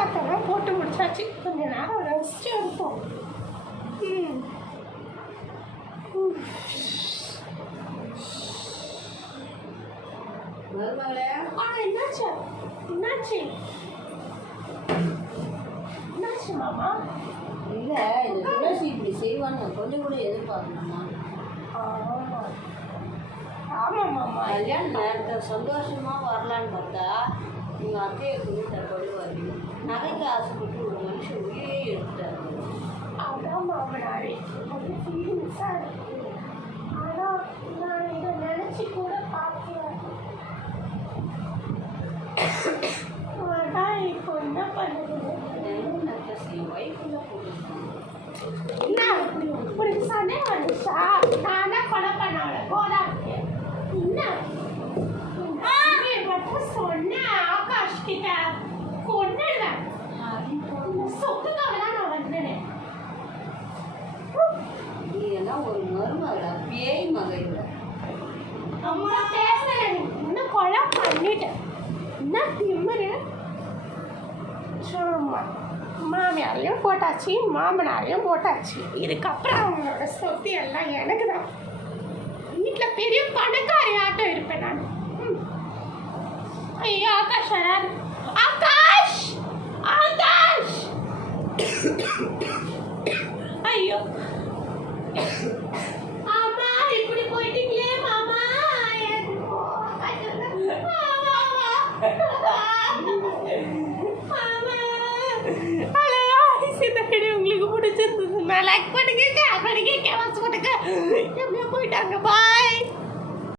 கோலாத்தெல்லாம் போட்டு முடிச்சாச்சு. கொஞ்ச நேரம் ரெஸ்ட் எடுப்போம். என்னாச்சு என்னாச்சு என்னாச்சு மாமா? இல்லை இந்த துளசி இப்படி செய்வான்னு கொஞ்சம் கூட எதிர்பார்க்கணுமா? ஆமாம் மாமா. கல்யாண நேரத்தில் சந்தோஷமாக வரலான்னு பார்த்தா எங்கள் அத்தையை கூப்பிட்ட படுவாரி நகைக்கு ஆசைப்பட்டு ஒரு மனுஷன் உயிரே எடுத்தார். அதான் மாமனாரே அது ஃபீலிங்ஸாக இருக்கு. ஆனால் நான் இதை நினச்சி கூட பார்க்கல. அதான் இப்போ என்ன பண்ணுறது? என்ன இப்படி சண்டை வந்துச்சா? நான் தான் கொலை பண்ண கோலா இருக்கேன். என்ன மட்டும் சொன்னேன் ஆகாஷ் கிட்ட கொன்னுடுவேன். சொத்துக்காக தான் நான் வந்தேன். நீ எல்லாம் ஒரு மருமகளா? பேய் மகள். அம்மா பேசுறேன். இன்னும் கொலை பண்ணிட்டேன். என்ன திமுரு? சும்மா மாமியாரையும் போட்டாச்சு, மாமனாரையும் போட்டாச்சு. இதுக்கப்புறம் அவங்களோட சொத்து எல்லாம் எனக்கு தான். வீட்டில் பெரிய பணக்காரி ஆட்டம் இருப்பேன் நான். ஐயோ ஆகாஷ் வராது. ஆகாஷ் ஆகாஷ் ஐயோ ஆமா இப்படி போயிட்டீங்களே மாமா. உங்களுக்கு பிடிச்சிருந்தது லைக் பண்ணுங்க, ஷேர் பண்ணுங்க, கமெண்ட்ஸ் பண்ணுங்க. எப்படியோ போயிட்டாங்க. பாய்.